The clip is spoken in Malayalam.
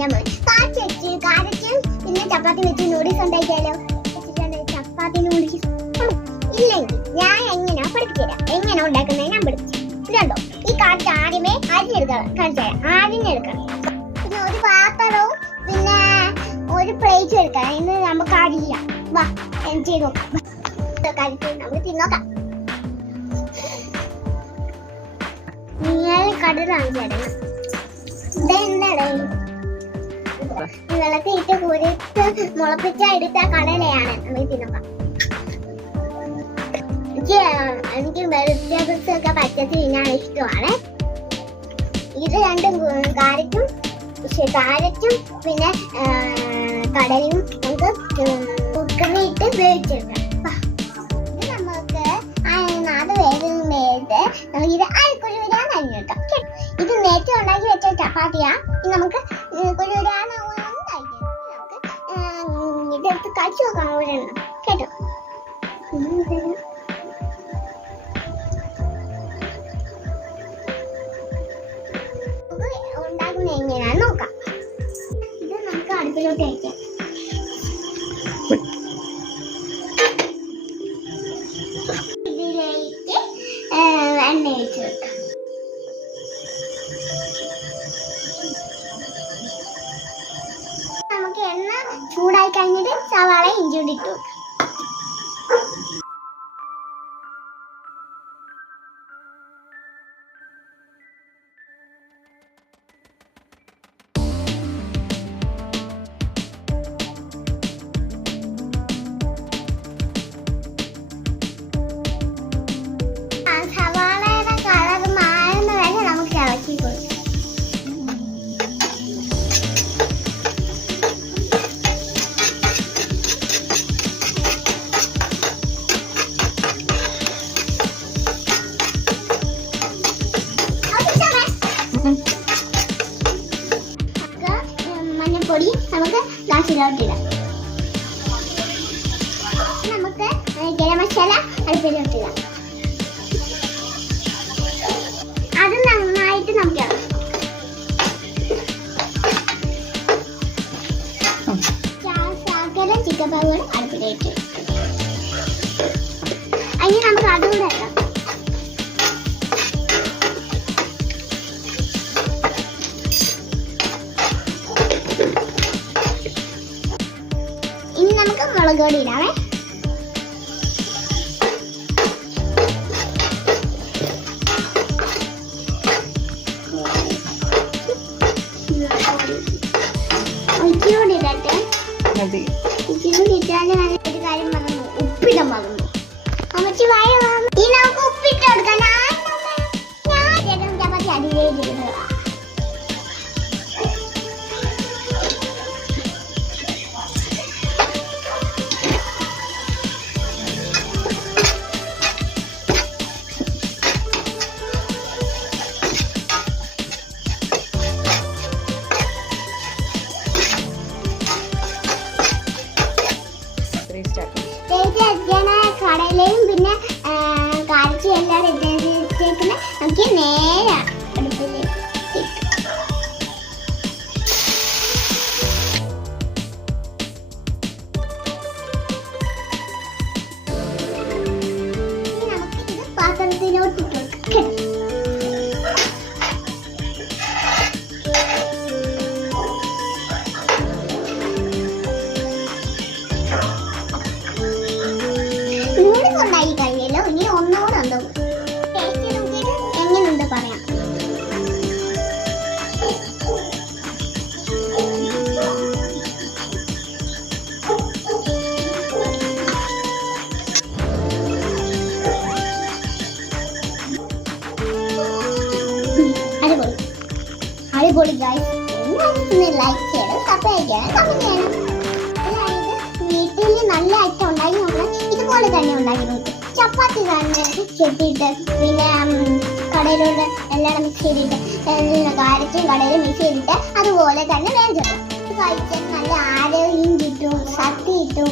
ഞാൻ കാച്ച് വെച്ച്. കാരറ്റും പിന്നെ ചപ്പാത്തി വെച്ച് നൂഡിൽസ് ഉണ്ടാക്കിയാലോ? ചപ്പാത്തി നൂഡിൽസ് ഇല്ലെങ്കിൽ ഞാൻ എങ്ങനെയാ പഠിപ്പിച്ചുതരാം എങ്ങനെ ഉണ്ടാക്കുന്നത് ഞാൻ പഠിപ്പിച്ചു ഇതുണ്ടോ ഈ കാറ്റ് ആദ്യമേ അരിഞ്ഞെടുക്കണം കാണിച്ചു തരാം. അരിഞ്ഞെടുക്കണം പിന്നെ ഒരു പാത്രവും പിന്നെ ഒരു പ്ലേറ്റ് എടുക്കണം. ഇന്ന് നമുക്ക് അരിയാം വാ ചെയ്ത് നോക്കാം. നമ്മൾ തിന്നോക്കാം നീയാലും കടലാണ് ചേട്ടൻ? ഇതെന്താടേ? ഈ വെള്ളത്തിൽ ഇട്ട് കുരിട്ട് മുളപ്പിച്ച എടുത്ത കടലയാണ് തിന്നോക്കാം എനിക്ക് എനിക്ക് വെജിറ്റബിൾസ് ഒക്കെ പച്ചത്ത് തിന്നാൻ ഇഷ്ടമാണ്. ഇത് രണ്ടും കാരറ്റും കാരറ്റും പിന്നെ കടലും നമുക്ക് കുക്കറിയിട്ട് വേവിച്ചെടുക്കാം. നമുക്ക് നാല് പേരും വേഗം നമുക്ക് ഇത് അരക്കുഴി വരാൻ കഴിഞ്ഞു കേട്ടോ ഇത് നേരത്തെ ഉണ്ടാക്കി വെച്ച ചപ്പാത്തിയാ. കഴിച്ചു നോക്കാം ഒരെണ്ണം കേട്ടോ? ഉണ്ടാക്കുന്നത് എങ്ങനെയാന്ന് നോക്കാം. ഇത് നമുക്ക് അടുപ്പിലോട്ട് വയ്ക്കാം ചൂടായി കഴിഞ്ഞിട്ട് സവാള ഇഞ്ചി ഇടാം നമുക്ക് ഗരം മസാല അടുപ്പിലോട്ടിടാം അത് നന്നായിട്ട് നമുക്ക് ഇളക്കാം. ശ- ശകലം ചിക്കൻ പൗഡർ അടുപ്പിലേക്ക് അതിന് നമുക്ക് അതുകൂടെ ഇടാം. നമുക്ക് മുളക് പൊടി ഇച്ചിരി ഇടട്ടെ മതി ത്രീ സ്റ്റാർട്ട് കടലയും പിന്നെ കാഴ്ച എല്ലാം നമുക്ക് നേരെ അടിപൊളി ഗൈസ് എല്ലാവരും ലൈക്ക് ചെയ്യണം സബ്സ്ക്രൈബ് ചെയ്യണം കമന്റ് ചെയ്യണം. അതായത് വീട്ടിൽ നല്ല ഐറ്റം ഉണ്ടാക്കി നമ്മൾ ഇതുപോലെ തന്നെ ഉണ്ടാക്കി നോക്കും ചപ്പാത്തി തന്നെ ചെത്തിയിട്ട് പിന്നെ കടയിലോട്ട് എല്ലാം മിക്സ് ചെയ്തിട്ട് കാരറ്റും കടയിൽ മിക്സ് ചെയ്തിട്ട് അതുപോലെ തന്നെ ഇത് കഴിച്ചാൽ നല്ല ആരോഗ്യം കിട്ടും ശക്തി കിട്ടും.